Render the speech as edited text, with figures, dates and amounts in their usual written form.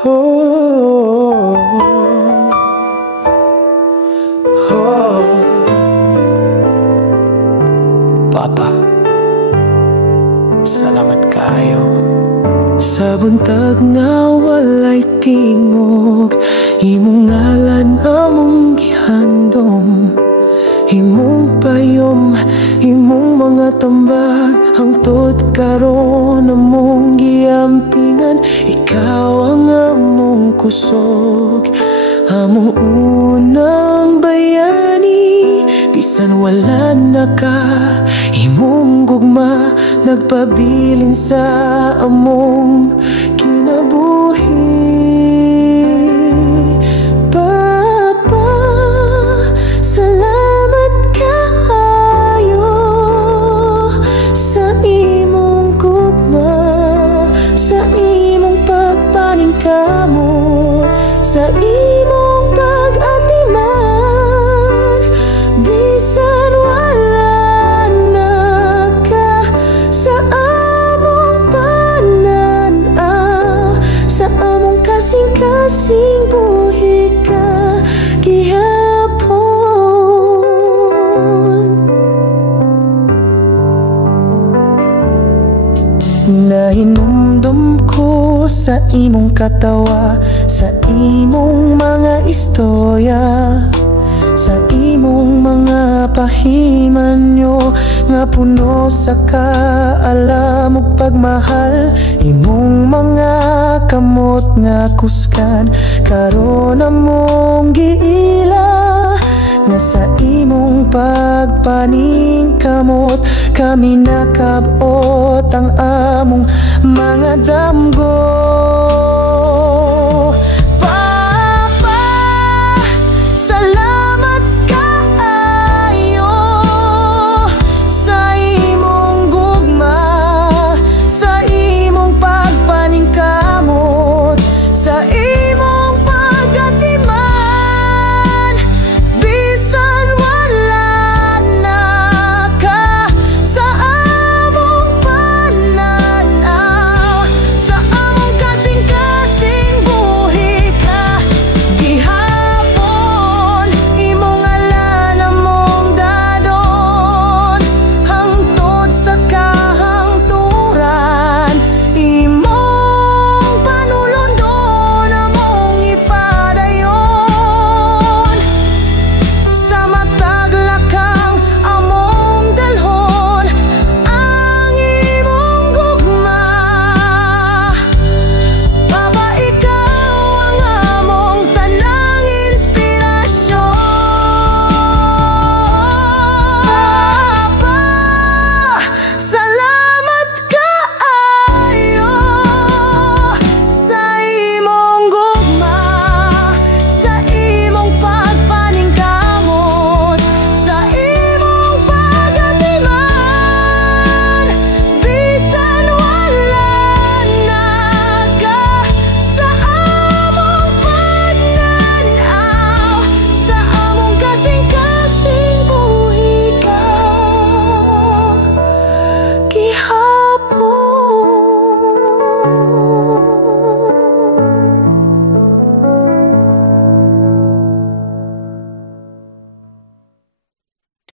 Oh, oh. Papa, salamat kayo sa buntag nga walay tingog. Imong ngalan among gihandom, imong payom, imong mga tambag, hangtod karon among giampingan. Ikaw ang among kusog, among unang bayani. Bisan wala na ka, imong gugma nagpabilin sa among kinabuhi. Papa, salamat kaayo sa imong gugma, sa imong pagpaningkamot, sa imong pag-atiman. Bisan wala na ka sa among pananaw, sa among kasing-kasing buhi ka gihapon. Nahinumdum ko sa imong katawa, sa imong mga istorya, sa imong mga pahimanyo nga puno sa kaalam ug pagmahal. Imong mga kamot nga kuskan karon among giila, nga sa imong pagpaningkamot kami nakabot ang among mga damgo.